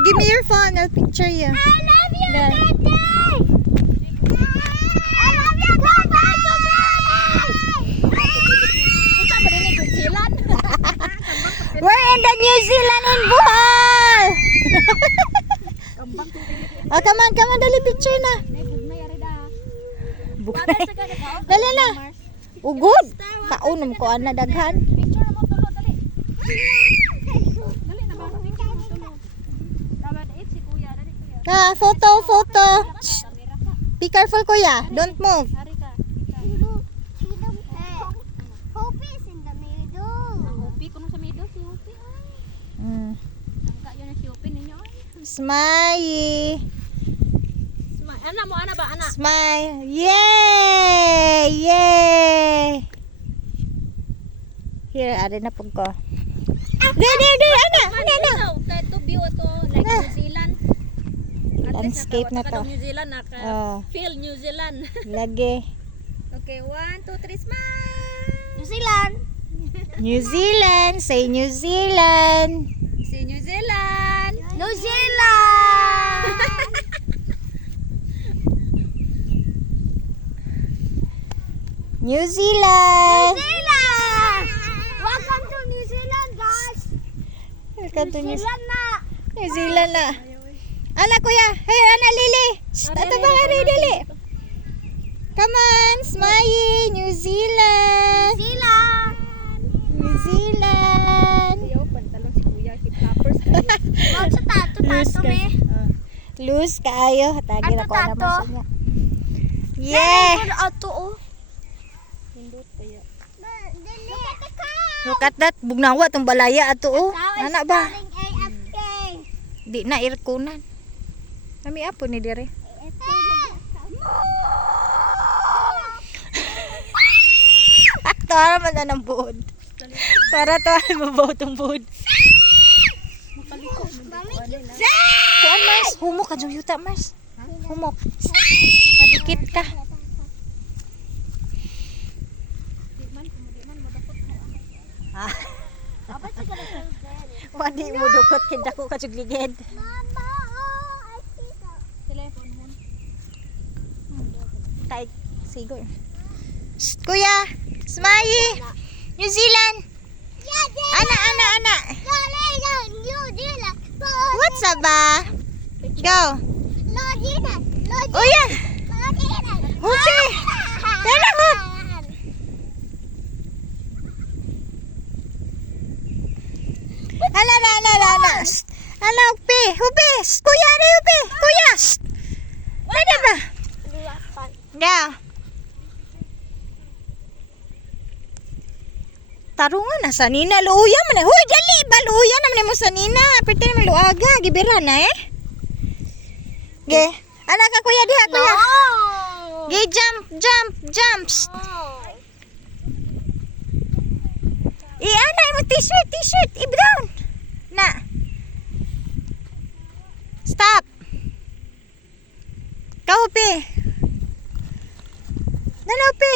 Give me your phone. I'll picture you. I love you, There. Daddy. I love you, We're in the New Zealand in Bohol. Oh, come on, dali picture na. Bukay. Dali na. Ugod. Kaunam ko ana daghan. Photo. Shh. Be careful, kuya. Don't move. Hopi is in the middle. Smile. Anak mo, anak ba? Anak. Smile. Yay! Here, ada na po ko. There, anak. Ito view ito, like New Zealand. Landscape na to. New Zealand, Oh, feel New Zealand. lagi. Okay, 1, 2, 3, smile. New Zealand. New Zealand. Say New Zealand. See New Zealand. New Zealand. New Zealand. Zealand. Welcome to New Zealand, guys. Welcome to New Zealand na. New Zealand na. Ana kuya. Hey, ana Lily. Ato ba nga Lily? Come on, smile. New Zealand. Zealand. New Zealand. Ayaw, pantalon si Kuya, hip-hoppers. Wag sa tato me. Loose kaayo. Hatagi na ko na Tato. mo niya. Yeah. Ato oh. Hindot kaya. Dili. Look at that. Bugnawa tong balaya ato oh. Ana ba? AFK. Di na irkunan. Kami apo ni dire. Tara man na ng buod. Para to mabaw tong buod. Kuan mas, humok ka jud yuta mas. Humok. Padikit ka. Ah. Wadi mo dukot kid dako ka jud ligid. Mama, oh, I see that. Telephone mo. Tay siguro. Shh, kuya, smile. New Zealand. Yeah, Ana. New Zealand. What's up ba? Go. New Zealand. Oh yeah. New Zealand. Okay. Tara mo. Ala. Shh. Ala, upi. Shh, kuya, na upi. Kuya. Shh. Pwede ba? Go. Tarungan na sa nina. Luuya man. Huy, dali ba? Luuya naman mo sa nina. Pwede naman luaga. Gibira na eh. Ge. Anak ka kuya diha kuya. Ge, jump. Shh. Ana mo t-shirt. I-brown. Na. Stop. Kau upi. Upi.